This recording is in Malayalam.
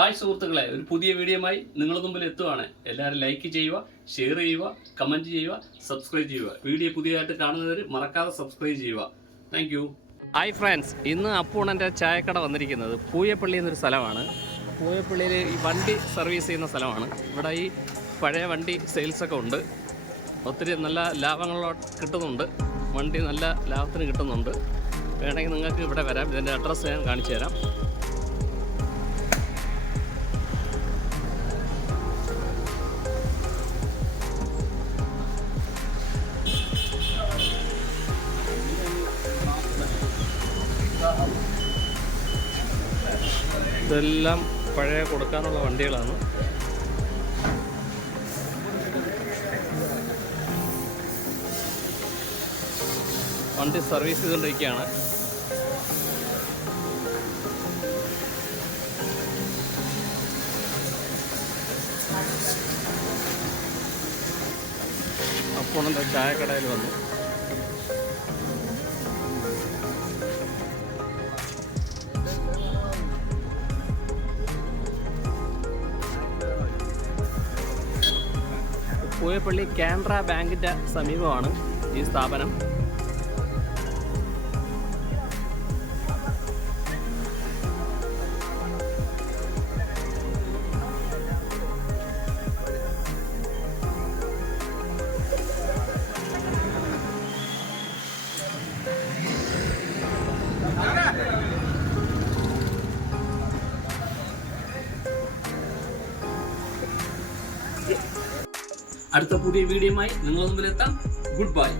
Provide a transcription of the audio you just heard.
ഹായ് സുഹൃത്തുക്കളെ, ഒരു പുതിയ വീഡിയോയുമായി നിങ്ങളുടെ മുമ്പിൽ എത്തുവാണ്. എല്ലാവരും ലൈക്ക് ചെയ്യുക, ഷെയർ ചെയ്യുക, കമൻറ്റ് ചെയ്യുക, സബ്സ്ക്രൈബ് ചെയ്യുക. വീഡിയോ പുതിയതായിട്ട് കാണുന്നവർ മറക്കാതെ സബ്സ്ക്രൈബ് ചെയ്യുക. Thank you. ഹായ് ഫ്രണ്ട്സ്, ഇന്ന് അപ്പൂണൻ്റെ ചായക്കട വന്നിരിക്കുന്നത് പൂയപ്പള്ളി എന്നൊരു സ്ഥലമാണ്. പൂയപ്പള്ളിയിൽ ഈ വണ്ടി സർവീസ് ചെയ്യുന്ന സ്ഥലമാണ്. ഇവിടെ ഈ പഴയ വണ്ടി സെയിൽസൊക്കെ ഉണ്ട്. ഒത്തിരി നല്ല ലാഭങ്ങളോ കിട്ടുന്നുണ്ട്. വണ്ടി നല്ല ലാഭത്തിന് കിട്ടുന്നുണ്ട്. വേണമെങ്കിൽ നിങ്ങൾക്ക് ഇവിടെ വരാം. ഇതിൻ്റെ അഡ്രസ്സ് ഞാൻ കാണിച്ചു തരാം. ഇതെല്ലാം പഴയ കൊടുക്കാനുള്ള വണ്ടികളാണ്. വണ്ടി സർവീസ് ചെയ്തുകൊണ്ടിരിക്കുകയാണ്. അപ്പോൾ എൻ്റെ ചായക്കടയിൽ വന്നു. പൂയപ്പള്ളി കാനറ ബാങ്കിൻ്റെ സമീപമാണ് ഈ സ്ഥാപനം. അടുത്ത പുതിയ വീഡിയോയുമായി നിങ്ങളുടെ മുമ്പിലെത്താം. Good bye.